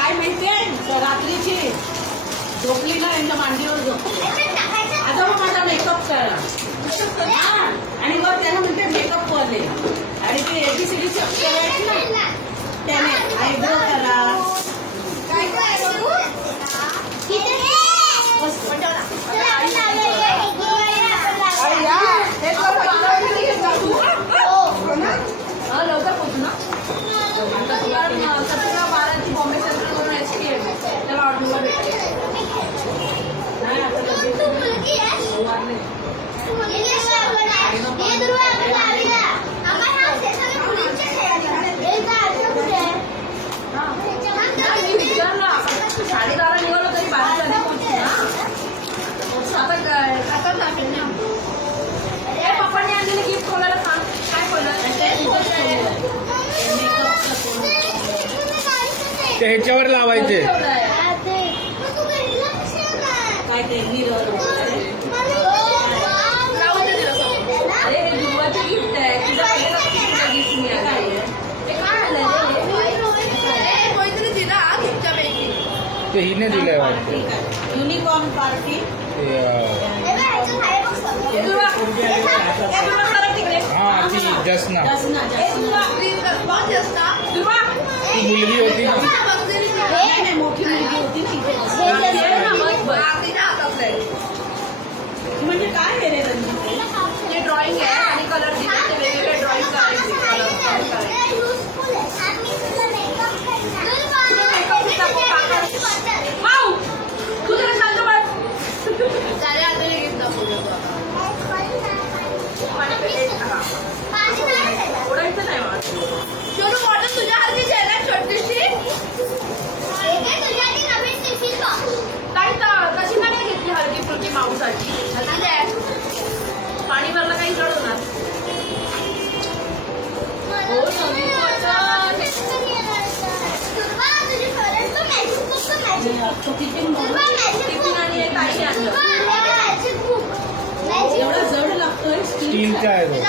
काय माहितीये रात्रीची झोपली ना यांच्या मांडीवर झोपली आता मग माझा मेकअप करा आणि मग त्याला म्हणते मेकअप वाले आणि ते ABCD करायची ना त्याने आयब्रो करा लवकर पोहोचू ना आता 12ची बॉम्बे सेंट्रल करून एसटी आहे त्याला ऑर्डर नाही आता साडेबारा निघालो तरी 12 आधी पोहोचू ना आता दाखवेल ना पप्पांनी आणलेलं गिफ्ट कोणाला सांग काय बोललं ते ह्याच्यावर लावायचे काय ते मिरर अरे दुर्वाचे गिफ्ट आहे तुझ्या गिफ्ट मिळालं ते काय आलं कोणीतरी दिला तुमच्यापैकी ते हिने दिलंय वाटतं युनिकॉर्न पार्टी हा ती जसना ती मुलगी होती ना मोठी मुलगी होती म्हणजे काय आहे रे ते ड्रॉइंग आहे आणि कलर दिले ते वेगवेगळे ड्रॉइंग तुझं सांगतो सारे आता ओढायचं नाही मला शोधू मॉडल तुझ्या हल्लीची आहे ना छोटीशी कशी काय घेतली हलकी फुलकी माऊसाठी पाणी भरलं काही जड होणार एवढा जड लागतोय स्टीलचा आहे